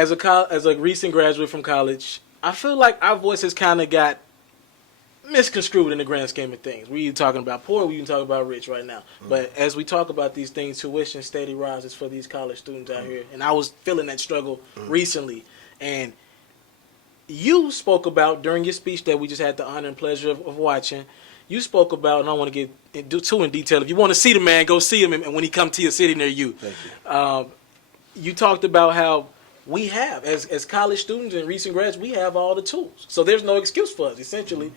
as a recent graduate from college, I feel like our voices kind of got misconstrued in the grand scheme of things. We talking about poor, we talking about rich right now. But as we talk about these things, tuition steady rises for these college students out here. And I was feeling that struggle recently. And you spoke about, during your speech that we just had the honor and pleasure of watching, you spoke about, and I don't want to get too in detail. If you want to see the man, go see him and when he come to your city near you. Thank you. You talked about how we have, as college students and recent grads, we have all the tools. So there's no excuse for us, essentially.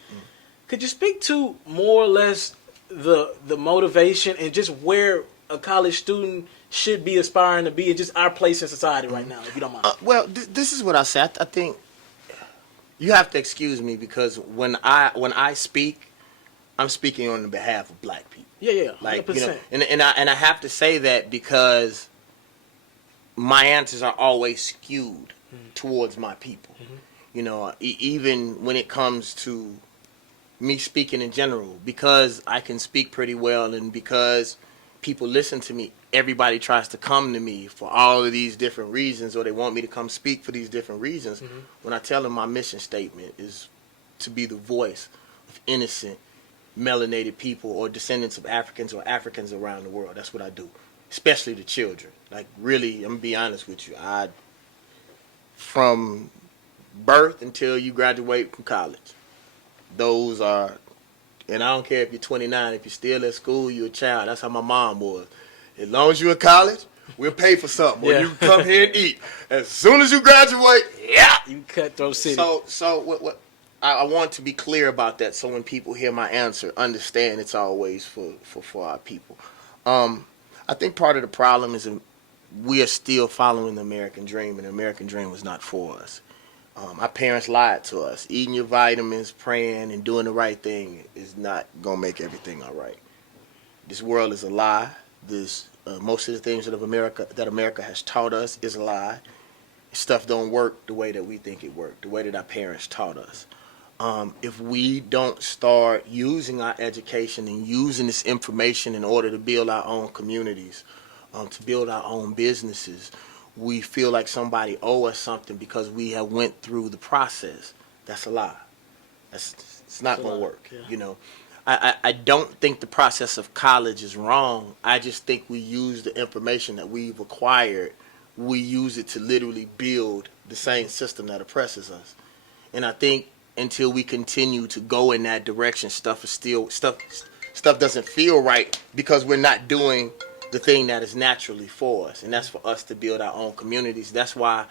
Could you speak to more or less the motivation and just where a college student should be aspiring to be and just our place in society right now, if you don't mind? Well, this is what I say. I think you have to excuse me because when I speak, I'm speaking on behalf of black people. Yeah, 100%. Like, you know, and I have to say that because my answers are always skewed towards my people. You know, even when it comes to me speaking in general, because I can speak pretty well and because people listen to me, everybody tries to come to me for all of these different reasons, or they want me to come speak for these different reasons. When I tell them my mission statement is to be the voice of innocent, melanated people or descendants of Africans or Africans around the world. That's what I do, especially the children. Like, really, I'm going to be honest with you. From birth until you graduate from college, those are, and I don't care if you're 29, if you're still at school, you're a child. That's how my mom was. As long as you're in college, we'll pay for something. Or you can come here and eat. As soon as you graduate, you cutthroat city. So what I want to be clear about that, so when people hear my answer, understand it's always for our people. I think part of the problem is we are still following the American dream, and the American dream was not for us. Our parents lied to us. Eating your vitamins, praying, and doing the right thing is not going to make everything all right. This world is a lie. Most of the things that America has taught us is a lie. Stuff don't work the way that we think it worked, the way that our parents taught us. If we don't start using our education and using this information in order to build our own communities, to build our own businesses, we feel like somebody owe us something because we have went through the process. That's a lie. It's not going to work. Yeah. You know, I don't think the process of college is wrong. I just think we use the information that we've acquired. We use it to literally build the same system that oppresses us. And I think until we continue to go in that direction, stuff doesn't feel right because we're not doing the thing that is naturally for us, and that's for us to build our own communities. That's why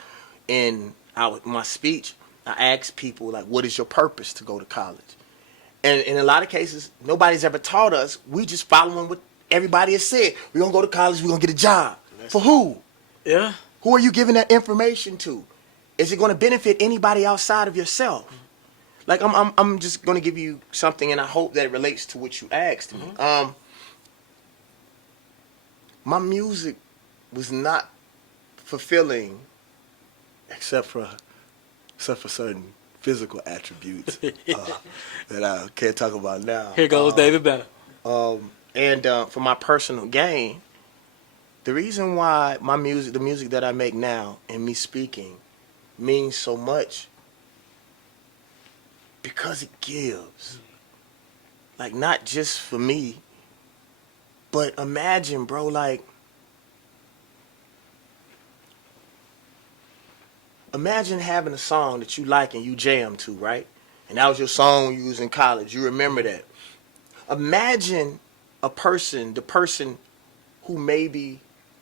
in my speech, I ask people, like, what is your purpose to go to college? And in a lot of cases, nobody's ever taught us. We just following what everybody has said. We're going to go to college, we're going to get a job. For who? Yeah. Who are you giving that information to? Is it going to benefit anybody outside of yourself? Like, I'm just going to give you something, and I hope that it relates to what you asked me. My music was not fulfilling except for certain physical attributes that I can't talk about now. Here goes David Banner. And for my personal gain, the reason why the music that I make now and me speaking means so much, because it gives. Like, not just for me, but imagine, bro, like, imagine having a song that you like and you jam to, right? And that was your song you was in college. You remember that. Imagine the person who maybe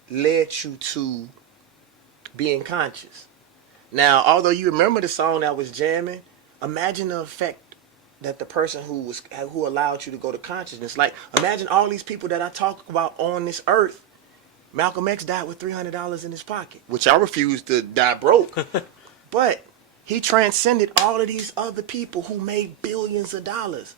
led you to being conscious. Now, although you remember the song that was jamming, imagine the effect that the person who allowed you to go to consciousness. Like, imagine all these people that I talk about on this earth. Malcolm X died with $300 in his pocket, which I refuse to die broke. But he transcended all of these other people who made billions of dollars.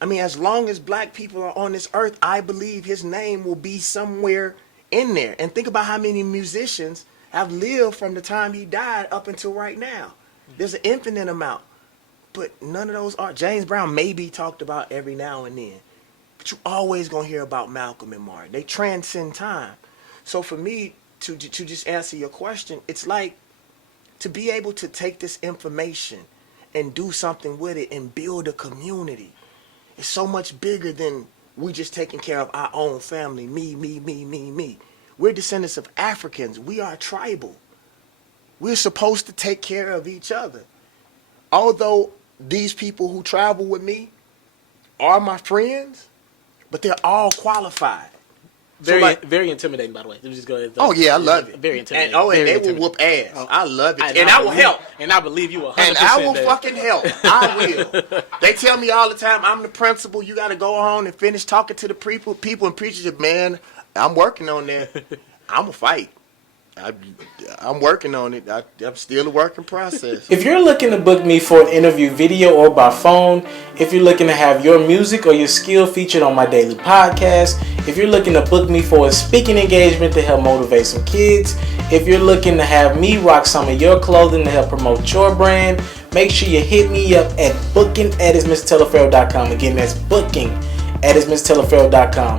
I mean, as long as black people are on this earth, I believe his name will be somewhere in there. And think about how many musicians have lived from the time he died up until right now. There's an infinite amount. But none of those are. James Brown may be talked about every now and then. But you're always going to hear about Malcolm and Martin. They transcend time. So for me, to just answer your question, it's like to be able to take this information and do something with it and build a community. It's so much bigger than we just taking care of our own family. Me. We're descendants of Africans. We are tribal. We're supposed to take care of each other. Although these people who travel with me are my friends, but they're all qualified. Very intimidating, by the way. Let me just go ahead. Oh yeah, I love it. Very intimidating. And they will whoop ass. Oh. I love it, and I will help. And I believe you 100%. And I will fucking help. I will. They tell me all the time, I'm the principal. You got to go on and finish talking to the people and preachers. Man, I'm working on that. I'm a fight. I'm working on it. I'm still a work in process. If you're looking to book me for an interview video or by phone, if you're looking to have your music or your skill featured on my daily podcast, if you're looking to book me for a speaking engagement to help motivate some kids, if you're looking to have me rock some of your clothing to help promote your brand, make sure you hit me up at booking@ismrteleferro.com. Again, that's booking@ismrteleferro.com.